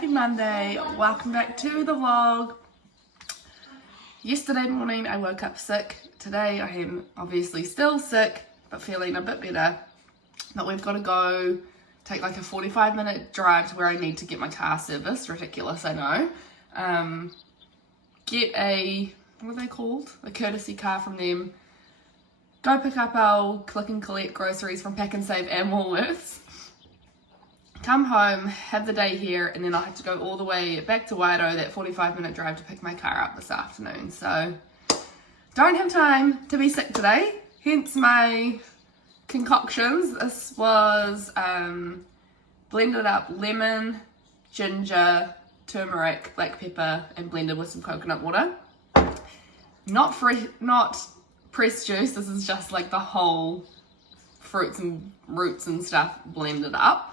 Happy Monday, welcome back to the vlog. Yesterday morning I woke up sick. Today I am obviously still sick but feeling a bit better. But we've got to go take like a 45-minute drive to where I need to get my car serviced. Ridiculous, I know. Get a, what are they called? A courtesy car from them. Go pick up our click and collect groceries from Pack and Save and Woolworths. Come home, have the day here, and then I'll have to go all the way back to Wairau, that 45-minute drive, to pick my car up this afternoon. So, don't have time to be sick today, hence my concoctions. This was blended up lemon, ginger, turmeric, black pepper, and blended with some coconut water. Not pressed juice, this is just like the whole fruits and roots and stuff blended up.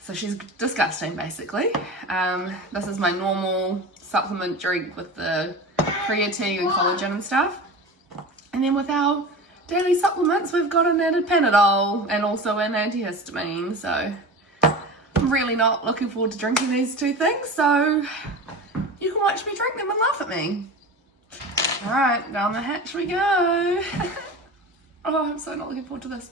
So she's disgusting, basically. This is my normal supplement drink with the creatine and collagen and stuff. And then with our daily supplements, we've got an added Panadol and also an antihistamine. So I'm really not looking forward to drinking these two things. So you can watch me drink them and laugh at me. All right, down the hatch we go. Oh, I'm so not looking forward to this.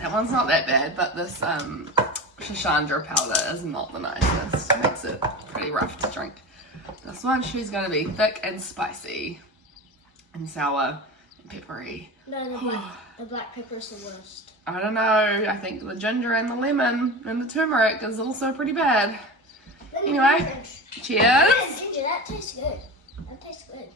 That one's not that bad, but this Shashandra powder is not the nicest. It makes it pretty rough to drink. This one, she's going to be thick and spicy and sour and peppery. No, the black pepper's the worst. I don't know. I think the ginger and the lemon and the turmeric is also pretty bad. Anyway, cheers. Yeah, ginger, that tastes good. That tastes good.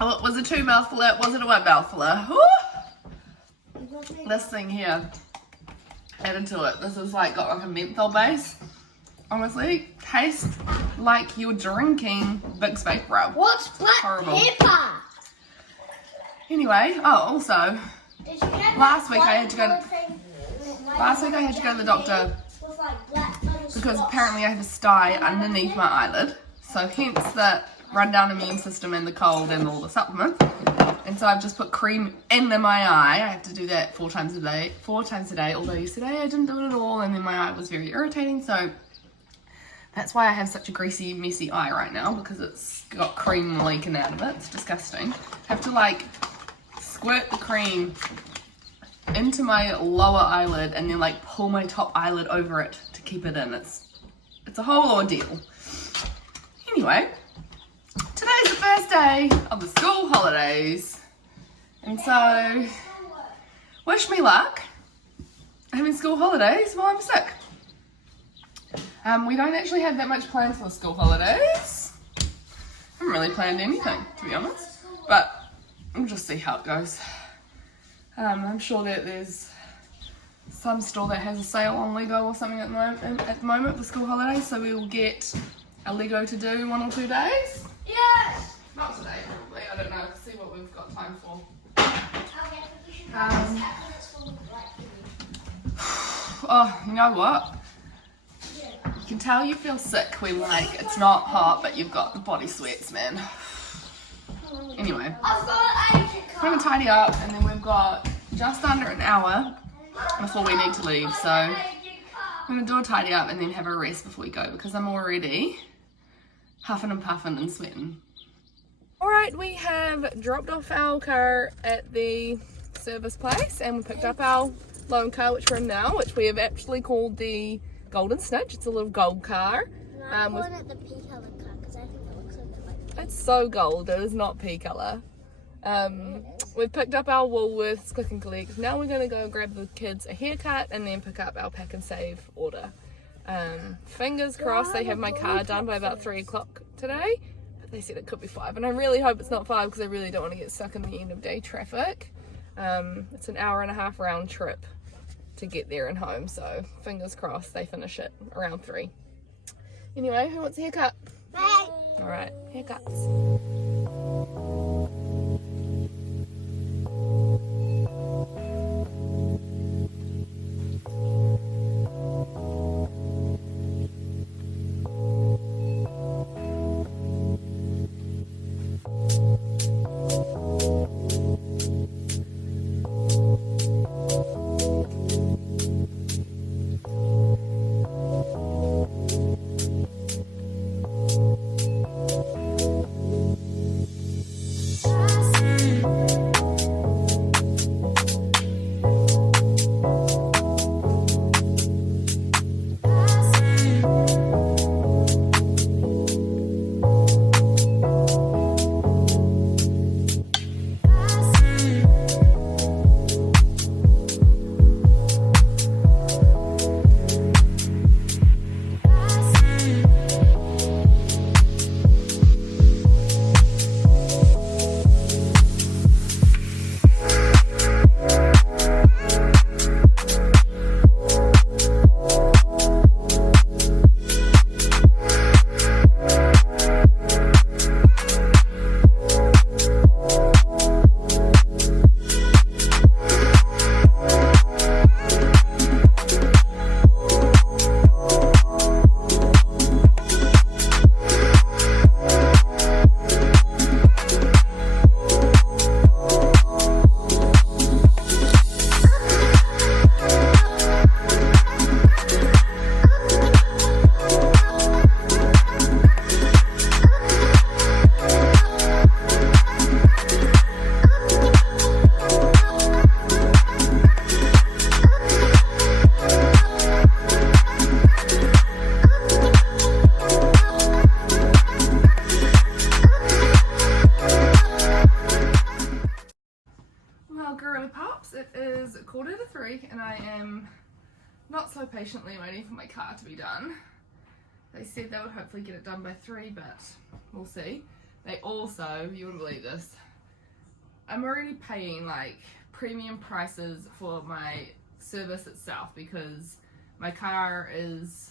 Oh, was it two mouthful? Was it a one mouthful? This thing here added to it. This is like got like a menthol base. Honestly, tastes like you're drinking Vicks Vape Rub. What's black pepper? Anyway, also last week I had to go to the doctor because apparently I have a sty underneath my eyelid. So hence the rundown immune system and the cold and all the supplements. And so I've just put cream in my eye. I have to do that four times a day. Although yesterday I didn't do it at all, and then my eye was very irritating. So that's why I have such a greasy, messy eye right now, because it's got cream leaking out of it. It's disgusting. I have to like squirt the cream into my lower eyelid and then like pull my top eyelid over it to keep it in. It's a whole ordeal. Anyway, today's the first day of the school holidays, and so wish me luck having school holidays while I'm sick. We don't actually have that much planned for the school holidays. I haven't really planned anything, to be honest, but we'll just see how it goes. I'm sure that there's some store that has a sale on Lego or something at the moment for school holidays, so we will get a Lego to do 1 or 2 days. Yes! Not today, probably. I don't know. See what we've got time for. Oh, you know what? You can tell you feel sick when like it's not hot, but you've got the body sweats, man. Anyway, I'm gonna tidy up, and then we've got just under an hour before we need to leave. So I'm gonna do a tidy up and then have a rest before we go, because I'm already huffing and puffing and sweating. Alright, we have dropped off our car at the service place and we picked up our loan car, which we're in now, which we have actually called the Golden Snitch. It's a little gold car. I'm calling it the pea colour car because I think it looks a bit like pea. It's so gold, it is not pea colour. We've picked up our Woolworths click and collect. Now we're going to go grab the kids a haircut and then pick up our Pack and Save order. Fingers crossed they have my car done by about 3 o'clock today, but they said it could be 5, and I really hope it's not 5 because I really don't want to get stuck in the end of day traffic. It's an hour-and-a-half round trip to get there and home, so fingers crossed they finish it around 3. Anyway, who wants a haircut? Bye. Alright, haircuts. today and I am not so patiently waiting for my car to be done. They said they would hopefully get it done by 3, but we'll see. They also, you wouldn't believe this, I'm already paying like premium prices for my service itself because my car is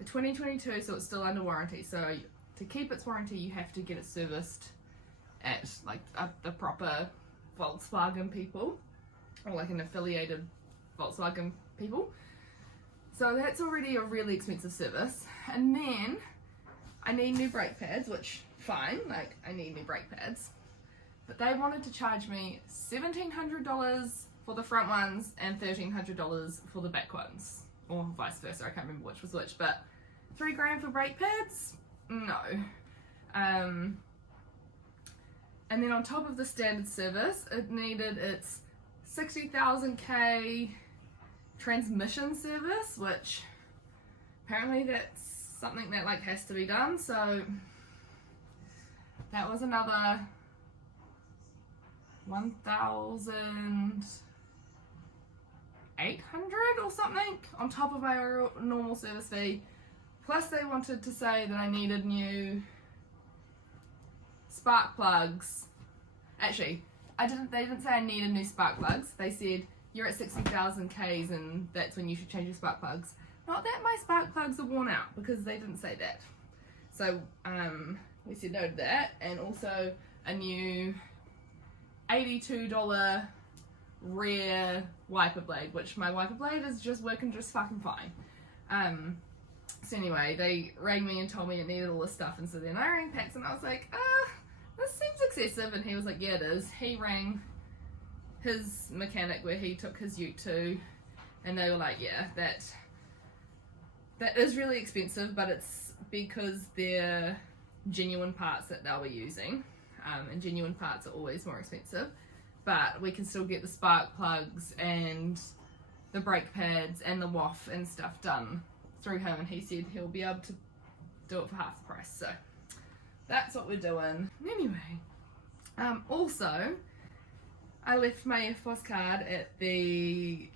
a 2022, so it's still under warranty. So to keep its warranty, you have to get it serviced at like the proper Volkswagen people, or like an affiliated Volkswagen people. So that's already a really expensive service. And then I need new brake pads, which fine, like I need new brake pads. But they wanted to charge me $1,700 for the front ones and $1,300 for the back ones. Or vice versa, I can't remember which was which, but $3,000 for brake pads? No. And then on top of the standard service, it needed its 60,000 K transmission service, which apparently that's something that like has to be done. So that was another 1,800 or something on top of my normal service fee. Plus they wanted to say that I needed new spark plugs. Actually, they didn't say I needed new spark plugs. They said you're at 60,000 Ks and that's when you should change your spark plugs. Not that my spark plugs are worn out, because they didn't say that. So we said no to that, and also a new $82 rear wiper blade, which my wiper blade is just working just fucking fine. So anyway, they rang me and told me it needed all this stuff, and so then I rang Pax and I was like, this seems excessive, and he was like, yeah it is. He rang his mechanic where he took his ute to, and they were like, yeah, that is really expensive, but it's because they're genuine parts that they'll be using, and genuine parts are always more expensive, but we can still get the spark plugs and the brake pads and the WAF and stuff done through him, and he said he'll be able to do it for half the price. So that's what we're doing. Anyway, also I left my FPOS card at the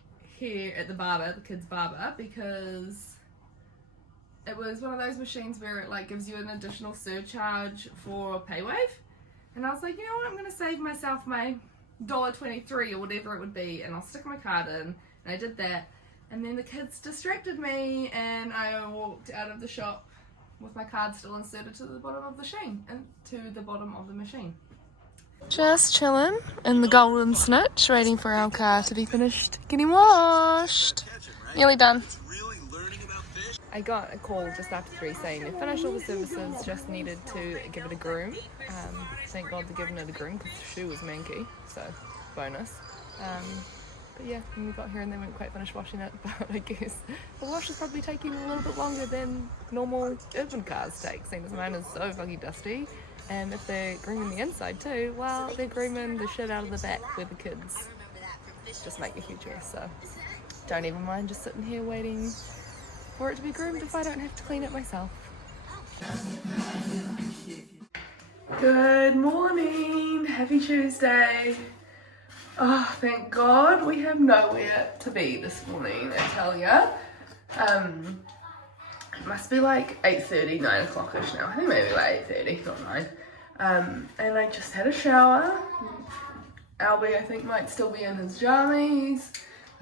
barber, the kids' barber, because it was one of those machines where it like gives you an additional surcharge for PayWave, and I was like, you know what, I'm gonna save myself my $1.23 or whatever it would be, and I'll stick my card in, and I did that, and then the kids distracted me, and I walked out of the shop with my card still inserted to the bottom of the machine. Just chilling in the golden snitch, waiting for our car to be finished getting washed. Nearly done. I got a call just after 3 saying they finished all the services, just needed to give it a groom. Thank God they're giving it a groom because the shoe was manky, so bonus. But yeah, when we got here and they weren't quite finished washing it, but I guess the wash is probably taking a little bit longer than normal urban cars take, seeing as mine is so fucking dusty. And if they're grooming the inside too, well, they're grooming the shit out of the back where the kids just make a huge mess. So don't even mind just sitting here waiting for it to be groomed if I don't have to clean it myself. Good morning, happy Tuesday. Oh, thank God we have nowhere to be this morning, I tell ya. It must be like 8:30, 9 o'clock-ish now. I think maybe like 8:30, not 9. And I just had a shower. Albie, I think, might still be in his jammies.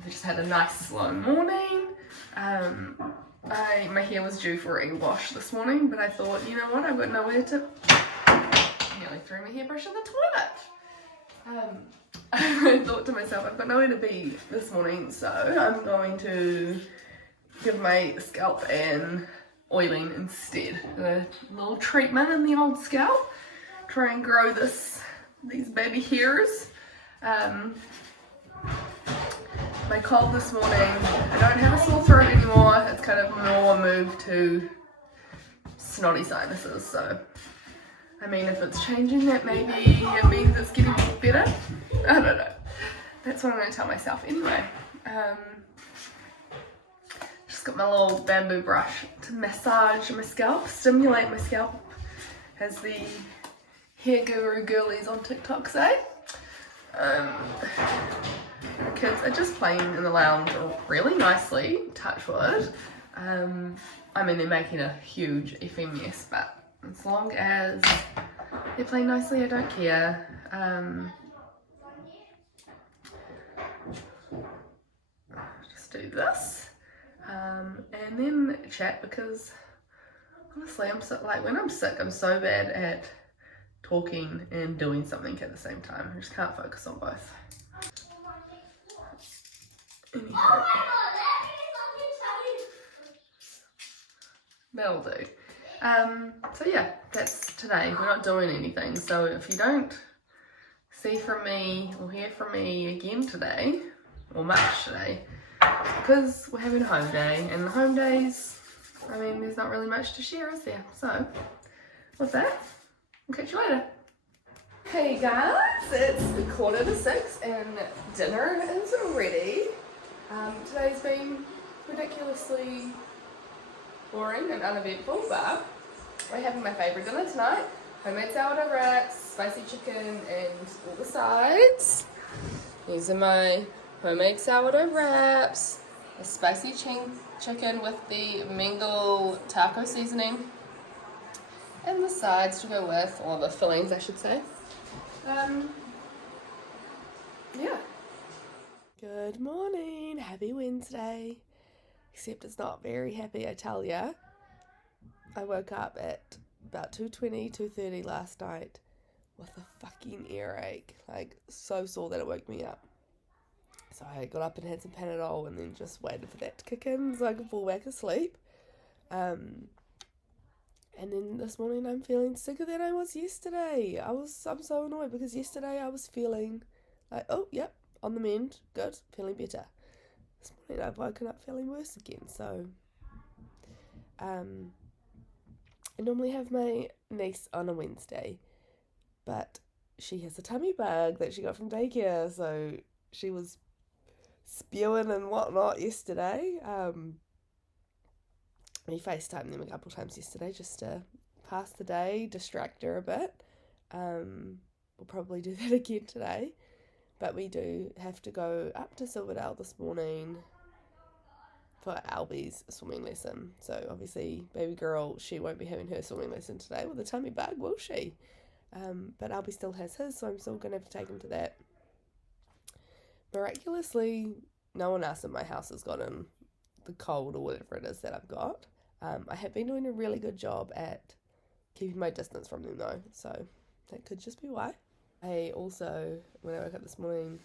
I just had a nice slow morning. My hair was due for a wash this morning, but I thought, you know what, I've got nowhere to... Nearly threw my hairbrush in the toilet. I thought to myself, I've got nowhere to be this morning, so I'm going to give my scalp an oiling instead. A little treatment in the old scalp. Try and grow these baby hairs. My cold this morning, I don't have a sore throat anymore. It's kind of more moved to snotty sinuses, so I mean, if it's changing, that maybe it means it's getting better. I don't know. That's what I'm going to tell myself anyway. Just got my little bamboo brush to massage my scalp, stimulate my scalp, as the hair guru girlies on TikTok say. The kids are just playing in the lounge really nicely, touch wood. I mean, they're making a huge effing mess, but as long as they're playing nicely, I don't care. Just do this. And then chat, because honestly, I'm so, like, when I'm sick, I'm so bad at talking and doing something at the same time. I just can't focus on both. Anyhow, that'll do. So yeah, that's today. We're not doing anything. So if you don't see from me or hear from me again today, or much today, because we're having a home day, and the home days, I mean, there's not really much to share, is there? So with that, I'll catch you later. Hey guys, it's 5:45 and dinner is ready. Today's been ridiculously boring and uneventful, but we're having my favourite dinner tonight. Homemade sourdough wraps, spicy chicken, and all the sides. These are my homemade sourdough wraps, a spicy chicken with the mango taco seasoning, and the sides to go with, or the fillings I should say. Yeah. Good morning, happy Wednesday. Except it's not very happy, I tell ya. I woke up at about 2:30 last night with a fucking earache. Like, so sore that it woke me up. So I got up and had some Panadol and then just waited for that to kick in so I could fall back asleep. And then this morning I'm feeling sicker than I was yesterday. I'm so annoyed because yesterday I was feeling like, oh, yep, on the mend, good, feeling better. This morning I've woken up feeling worse again, so I normally have my niece on a Wednesday, but she has a tummy bug that she got from daycare, so she was spewing and whatnot yesterday. We FaceTimed them a couple of times yesterday just to pass the day, distract her a bit. We'll probably do that again today. But we do have to go up to Silverdale this morning for Albie's swimming lesson. So obviously, baby girl, she won't be having her swimming lesson today with a tummy bug, will she? But Albie still has his, so I'm still going to have to take him to that. Miraculously, no one else in my house has gotten the cold or whatever it is that I've got. I have been doing a really good job at keeping my distance from them though, so that could just be why. I also, when I woke up this morning,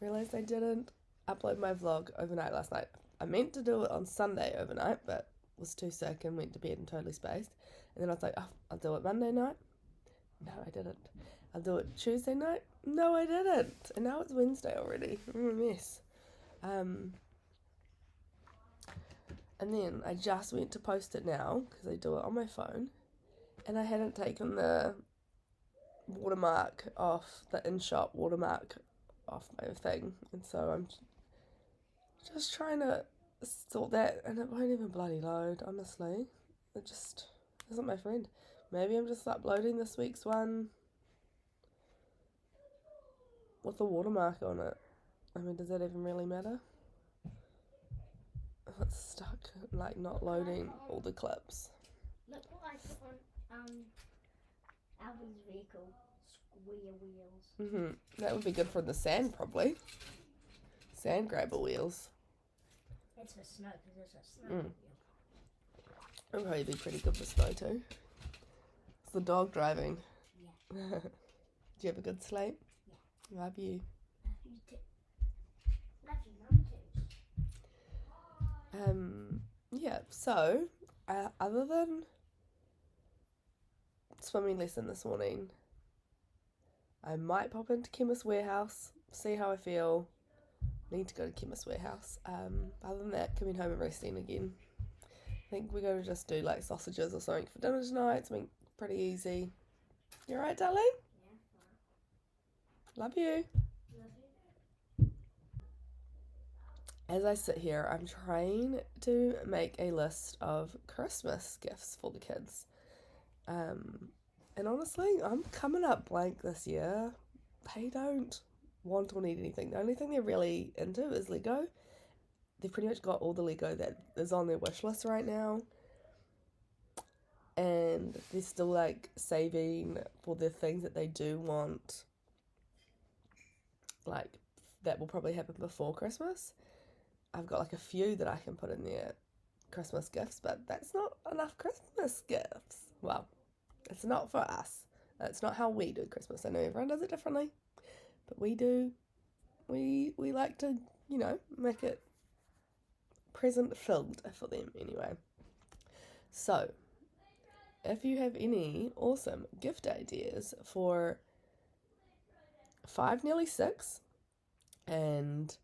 realised I didn't upload my vlog overnight last night. I meant to do it on Sunday overnight, but was too sick and went to bed and totally spaced. And then I was like, oh, I'll do it Monday night. No, I didn't. I'll do it Tuesday night. No, I didn't. And now it's Wednesday already. I'm a mess. And then I just went to post it now, because I do it on my phone, and I hadn't taken the watermark off, the in-shop watermark off my thing, and so I'm just trying to sort that, and it won't even bloody load, honestly. It just isn't my friend. Maybe I'm just uploading this week's one with the watermark on it. I mean, does that even really matter? It's stuck, like, not loading all the clips. Look what I put on Alvin's vehicle. Square wheels. That would be good for the sand, probably. Sand grabber wheels. It's for snow, because it's a snow wheel. It would probably be pretty good for snow too. It's the dog driving. Yeah. Do you have a good sleep? Yeah. Love you. Love you too. Love you, Mum too. Yeah, so, other than swimming lesson this morning, I might pop into Chemist Warehouse, see how I feel. Need to go to Chemist Warehouse. Other than that, coming home and resting again. I think we're going to just do like sausages or something for dinner tonight, something pretty easy. You alright, darling? Yeah, fine. Love you. Love you. As I sit here, I'm trying to make a list of Christmas gifts for the kids. And honestly, I'm coming up blank this year. They don't want or need anything. The only thing they're really into is Lego. They've pretty much got all the Lego that is on their wish list right now. And they're still like saving for the things that they do want, like that will probably happen before Christmas. I've got like a few that I can put in their Christmas gifts, but that's not enough Christmas gifts. Well, it's not for us. That's not how we do Christmas. I know everyone does it differently, but we do. We like to, you know, make it present filled for them anyway. So, if you have any awesome gift ideas for 5, nearly 6, and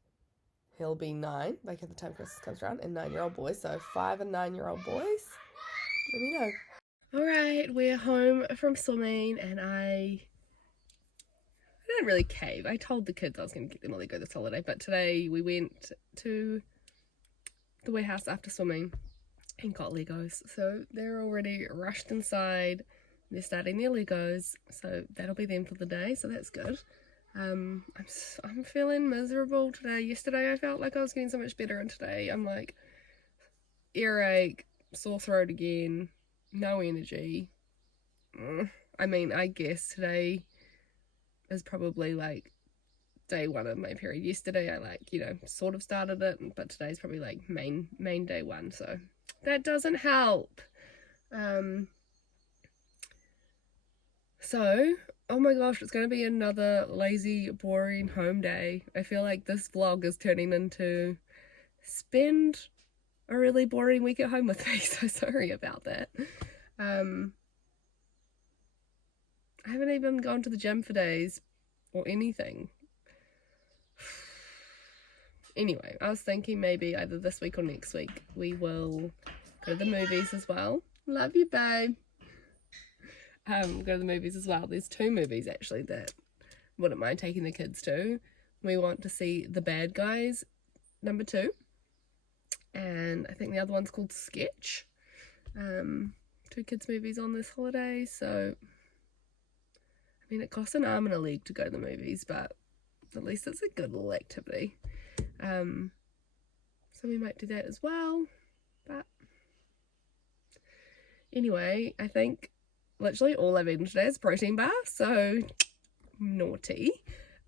he'll be 9 by the time Christmas comes around, and 9-year-old boys, so 5 and 9-year-old boys, let me know. Alright, we're home from swimming, and I didn't really cave. I told the kids I was going to get them a Lego this holiday, but today we went to the warehouse after swimming and got Legos, so they're already rushed inside. They're starting their Legos, so that'll be them for the day, so that's good. I'm feeling miserable today. Yesterday I felt like I was getting so much better, and today I'm like earache, sore throat again, no energy. I mean, I guess today is probably like day 1 of my period. Yesterday I like, you know, sort of started it, but today's probably like main day 1, so that doesn't help. So, oh my gosh, it's going to be another lazy, boring home day. I feel like this vlog is turning into spend a really boring week at home with me, so sorry about that. I haven't even gone to the gym for days or anything. Anyway, I was thinking maybe either this week or next week we will go to the movies as well. Love you, babe. Go to the movies as well. There's 2 movies actually that wouldn't mind taking the kids to. We want to see The Bad Guys number 2, and I think the other one's called Sketch. 2 kids movies on this holiday, so I mean it costs an arm and a leg to go to the movies, but at least it's a good little activity. So we might do that as well, but anyway, I think literally all I've eaten today is a protein bar, so naughty.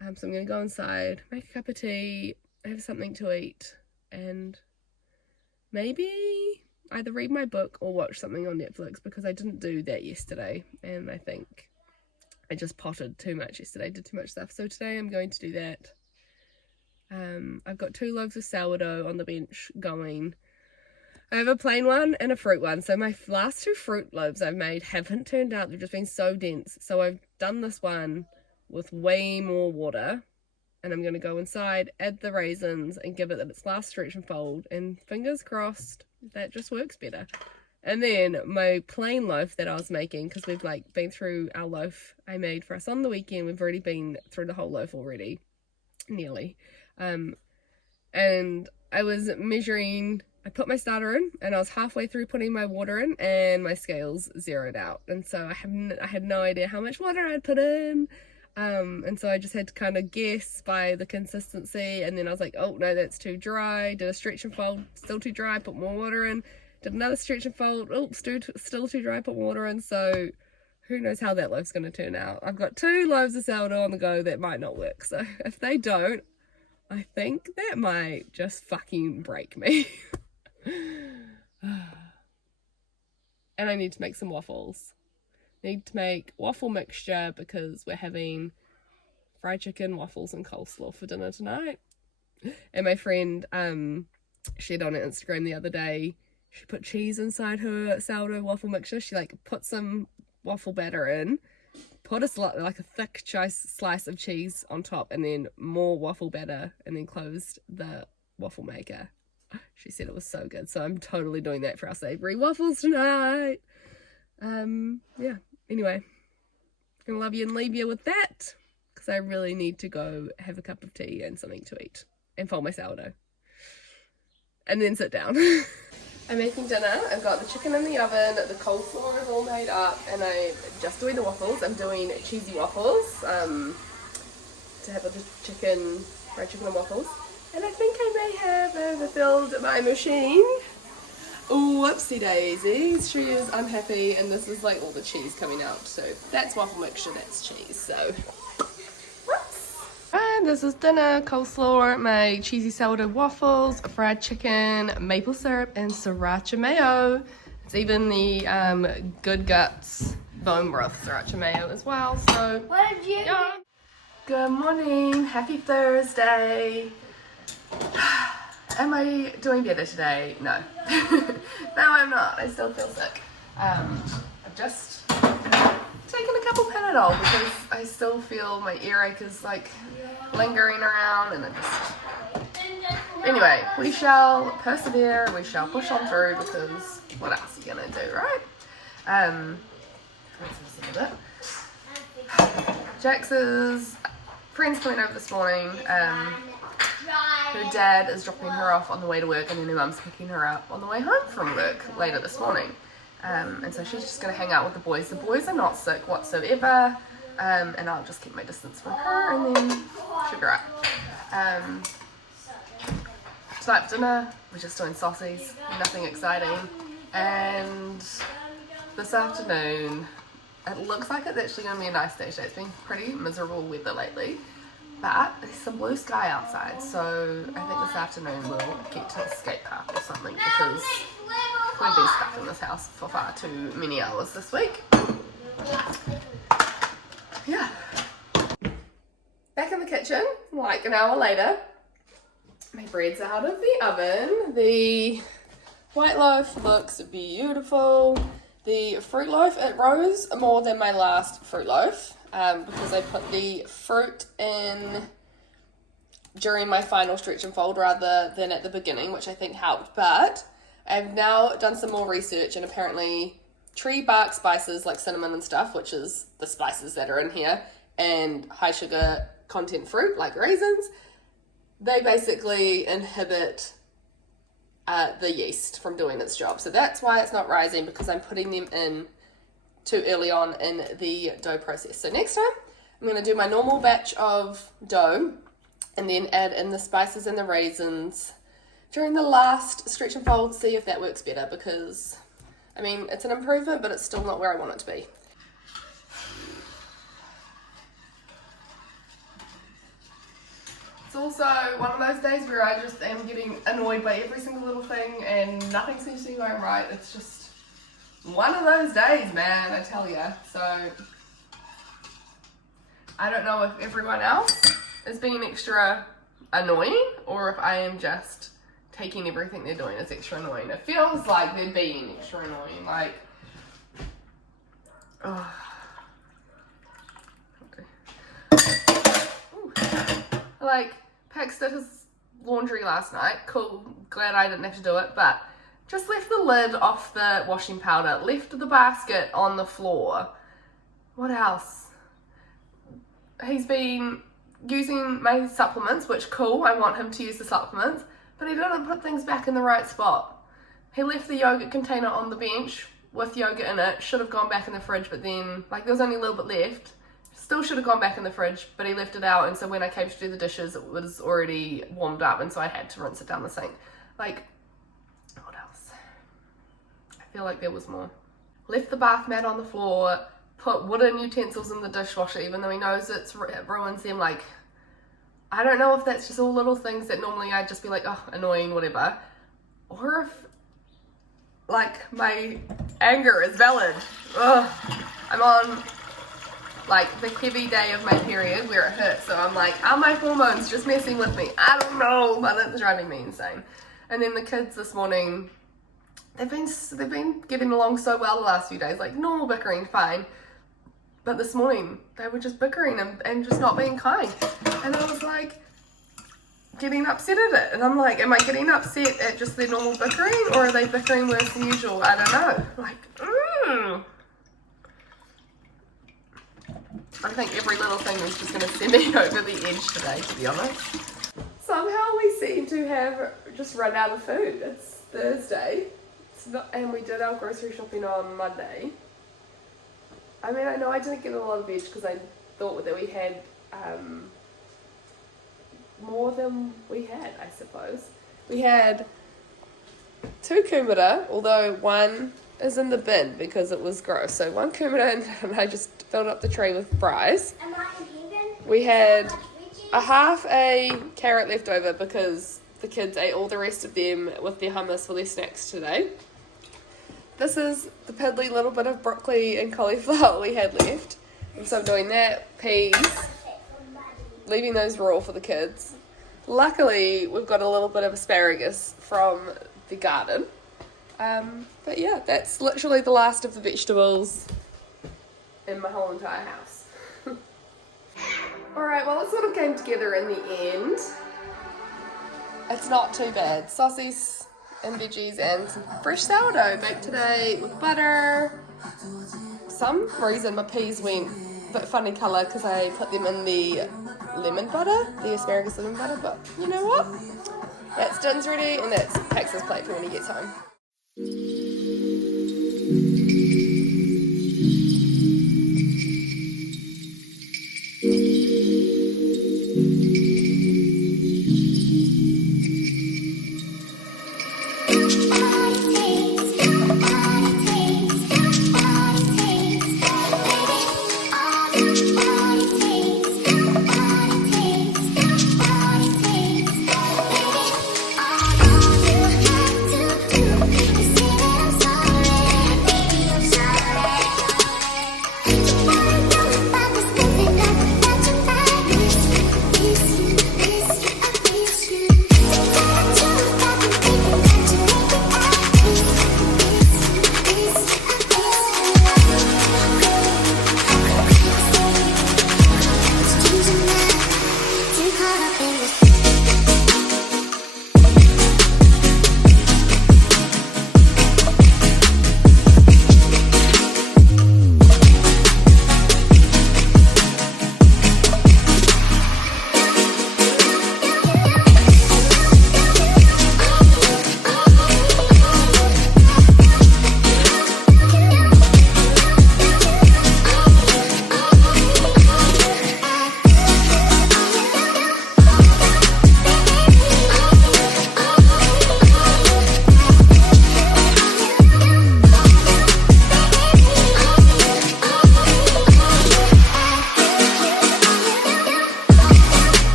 So I'm gonna go inside, make a cup of tea, have something to eat, and maybe either read my book or watch something on Netflix, because I didn't do that yesterday, and I think I just potted too much yesterday, did too much stuff. So today I'm going to do that. I've got 2 loaves of sourdough on the bench going. I have a plain one and a fruit one. So my last 2 fruit loaves I've made haven't turned out. They've just been so dense. So I've done this one with way more water. And I'm going to go inside, add the raisins, and give it its last stretch and fold. And fingers crossed, that just works better. And then my plain loaf that I was making, because we've like been through our loaf I made for us on the weekend. We've already been through the whole loaf already. Nearly. And I was measuring, I put my starter in, and I was halfway through putting my water in, and my scales zeroed out, and so I had no idea how much water I'd put in, and so I just had to kind of guess by the consistency, and then I was like, oh no, that's too dry, did a stretch and fold, still too dry, put more water in, did another stretch and fold, oh, still too dry, put more water in, so who knows how that loaf's going to turn out. I've got 2 loaves of sourdough on the go that might not work, so if they don't, I think that might just fucking break me. And I need to make some waffles. Need to make waffle mixture because we're having fried chicken, waffles, and coleslaw for dinner tonight. And my friend shared on Instagram the other day, she put cheese inside her sourdough waffle mixture. She like put some waffle batter in, put like a thick slice of cheese on top, and then more waffle batter, and then closed the waffle maker. She said it was so good, so I'm totally doing that for our savory waffles tonight. Yeah, anyway, gonna love you and leave you with that, because I really need to go have a cup of tea and something to eat, and fold my sourdough, and then sit down. I'm making dinner. I've got the chicken in the oven, the coleslaw is all made up, and I'm just doing the waffles. I'm doing cheesy waffles. to have the chicken, fried chicken and waffles. And I think I may have overfilled my machine. Whoopsie daisies, she is unhappy, and this is like all the cheese coming out. So that's waffle mixture, that's cheese. So, whoops. And this is dinner: coleslaw, my cheesy sourdough waffles, fried chicken, maple syrup, and sriracha mayo. It's even the Good Guts bone broth sriracha mayo as well. So, What did you yeah. Good morning, happy Thursday. Am I doing better today? No. No, I'm not. I still feel sick. I've just taken a couple Panadol because I still feel my earache is like lingering around, and Anyway, we shall persevere, we shall push on through, because what else are you gonna do, right? Jax's friend's coming over this morning. Her dad is dropping her off on the way to work, and then her mum's picking her up on the way home from work later this morning. And so she's just going to hang out with the boys. The boys are not sick whatsoever, and I'll just keep my distance from her, and then she'll be right. Tonight for dinner, we're just doing sausages, nothing exciting. And this afternoon, it looks like it's actually going to be a nice day today. It's been pretty miserable weather lately. But there's some blue sky outside, so I think this afternoon we'll get to the skate park or something, because we've been stuck in this house for far too many hours this week. Yeah. Back in the kitchen, like an hour later. My bread's out of the oven. The white loaf looks beautiful. The fruit loaf, it rose more than my last fruit loaf. Because I put the fruit in during my final stretch and fold rather than at the beginning, which I think helped. But I've now done some more research, and apparently tree bark spices like cinnamon and stuff, which is the spices that are in here, and high sugar content fruit like raisins, they basically inhibit the yeast from doing its job. So that's why it's not rising, because I'm putting them in too early on in the dough process. So next time, I'm going to do my normal batch of dough and then add in the spices and the raisins during the last stretch and fold, see if that works better, because, I mean, it's an improvement, but it's still not where I want it to be. It's also one of those days where I just am getting annoyed by every single little thing and nothing seems to be going right. It's just one of those days, man, I tell ya. So, I don't know if everyone else is being extra annoying, or if I am just taking everything they're doing as extra annoying. It feels like they're being extra annoying, like, oh. Okay. Ooh. Like, Pax did his laundry last night. Cool, glad I didn't have to do it, but just left the lid off the washing powder, left the basket on the floor. What else? He's been using my supplements, which cool, I want him to use the supplements, but he didn't put things back in the right spot. He left the yogurt container on the bench with yogurt in it, should have gone back in the fridge, but then, like, there was only a little bit left. Still should have gone back in the fridge, but he left it out, and so when I came to do the dishes, it was already warmed up, and so I had to rinse it down the sink. Like, what else? I feel like there was more. Left the bath mat on the floor, put wooden utensils in the dishwasher, even though he knows it ruins them. Like, I don't know if that's just all little things that normally I'd just be like, oh, annoying, whatever. Or if, like, my anger is valid. Ugh. I'm on, like, the heavy day of my period where it hurts, so I'm like, are my hormones just messing with me? I don't know, but it's driving me insane. And then the kids this morning, they've been getting along so well the last few days, like normal bickering, fine. But this morning, they were just bickering and just not being kind. And I was like, getting upset at it. And I'm like, am I getting upset at just their normal bickering, or are they bickering worse than usual? I don't know. Like, I think every little thing is just going to send me over the edge today, to be honest. Somehow we seem to have just run out of food. It's Thursday. And we did our grocery shopping on Monday. I mean, I know I didn't get a lot of veg because I thought that we had more than we had, I suppose. We had 2 kumara, although one is in the bin because it was gross. So 1 kumara and I just filled up the tray with fries. Am I in heaven? We had a half a carrot left over because the kids ate all the rest of them with their hummus for their snacks today. This is the piddly little bit of broccoli and cauliflower we had left. And so I'm doing that, peas, leaving those raw for the kids. Luckily, we've got a little bit of asparagus from the garden. But yeah, that's literally the last of the vegetables in my whole entire house. Alright, well it sort of came together in the end. It's not too bad. Sausages and veggies and some fresh sourdough baked today with butter. For some reason my peas went a bit funny colour because I put them in the lemon butter, the asparagus lemon butter, but you know what? That's din's ready and that's Pax's plate for when he gets home.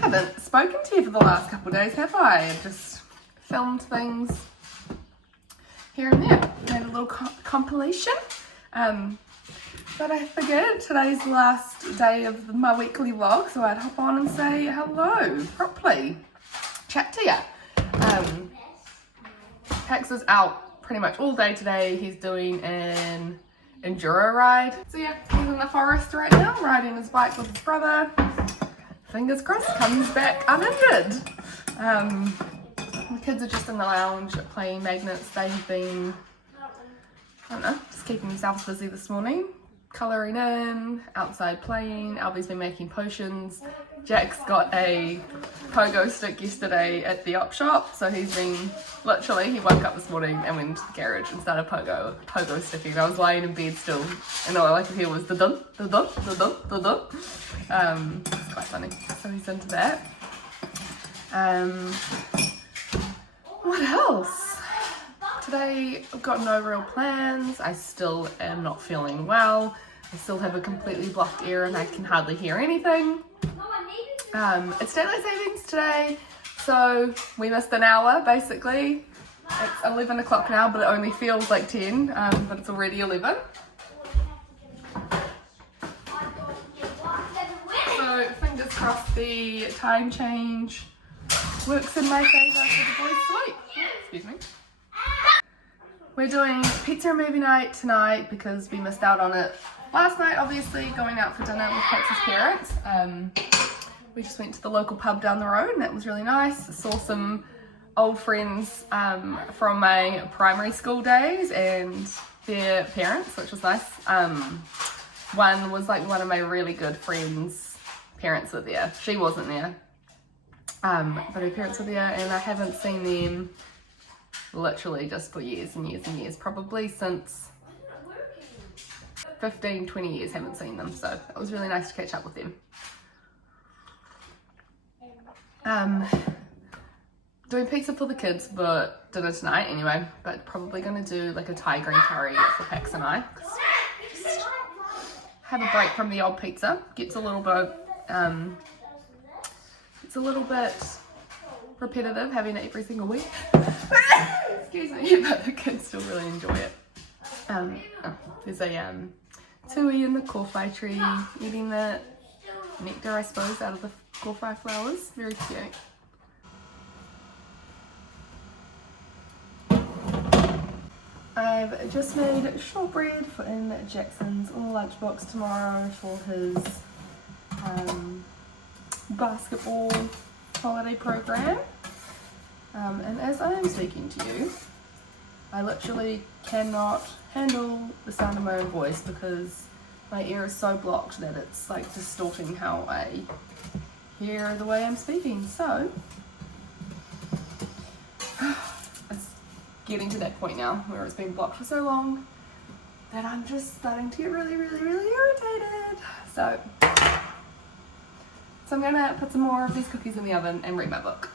Haven't spoken to you for the last couple of days, have I? I've just filmed things here and there, made a little compilation. But I figured today's the last day of my weekly vlog, so I'd hop on and say hello properly, chat to ya. Pax is out pretty much all day today. He's doing an enduro ride. So yeah, he's in the forest right now, riding his bike with his brother. Fingers crossed, comes back uninjured. The kids are just in the lounge playing magnets. They've been, I don't know, just keeping themselves busy this morning. Colouring in, outside playing. Albie's been making potions. Jack's got a pogo stick yesterday at the op shop, so he's been, literally, he woke up this morning and went into the garage and started pogo sticking. I was lying in bed still, and all I could hear was the dun, the dun, the dun, the dun. It's quite funny. So he's into that. What else? Today I've got no real plans. I still am not feeling well. I still have a completely blocked ear and I can hardly hear anything. It's daylight savings today, so we missed an hour basically. It's 11 o'clock now, but it only feels like 10, but it's already 11. So fingers crossed the time change works in my favour for the boys' sleep. Excuse me. We're doing pizza and movie night tonight because we missed out on it last night, obviously, going out for dinner with Patsy's parents. We just went to the local pub down the road and that was really nice. Saw some old friends from my primary school days and their parents, which was nice. One was like one of my really good friends' parents were there. She wasn't there, but her parents were there, and I haven't seen them literally just for years and years and years, probably since 15-20 years haven't seen them, so it was really nice to catch up with them. Doing pizza for the kids, but dinner tonight anyway, but probably going to do like a Thai green curry for Pax and I. Just have a break from the old pizza. Gets a little bit repetitive having it every single week. Excuse me, but the kids still really enjoy it. There's a tui in the kawhai tree, eating the nectar, I suppose, out of the kawhai flowers. Very cute. I've just made shortbread for in Jackson's lunchbox tomorrow for his basketball holiday program. And as I am speaking to you, I literally cannot handle the sound of my own voice because my ear is so blocked that it's like distorting how I hear the way I'm speaking. So it's getting to that point now where it's been blocked for so long that I'm just starting to get really, really, really irritated. So I'm gonna put some more of these cookies in the oven and read my book.